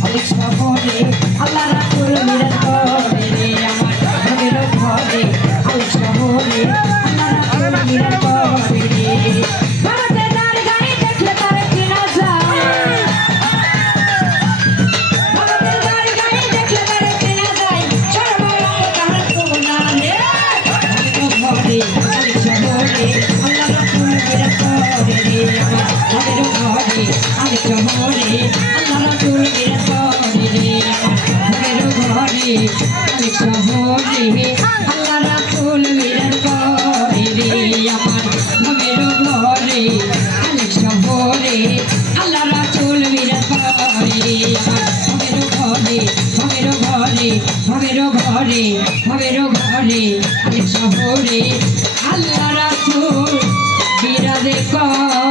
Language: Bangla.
অনেক শহরে আল্লাহ রাসূল মিরাজ করে রে আমার ঘরের ঘরে অনেক শহরে আল্লাহ রাসূল মিরাজ করে রে ভারতে যার গাড়ি দেখলে তার চেনা যায় ভারতে যার গাড়ি দেখলে তার চেনা যায় সর্বরঙ্গ তার সোনা রে ঘরে অনেক শহরে আল্লাহ রাসূল মিরাজ করে রে আমার ঘরের ঘরে অনেক শহরে আল্লাহ রাসূল মিরাজ করে রে আমার ঘরের ঘরে অনেক শহরে আল্লাহ রাসূল মিরাজ করে রে আমার ঘরের ঘরে অনেক শহরে আল্লাহ রাসূল মিরাজ করে রে আমার ঘরের ঘরে ঘরের ঘরে অনেক শহরে আল্লাহ রাসূল বিরাজ করে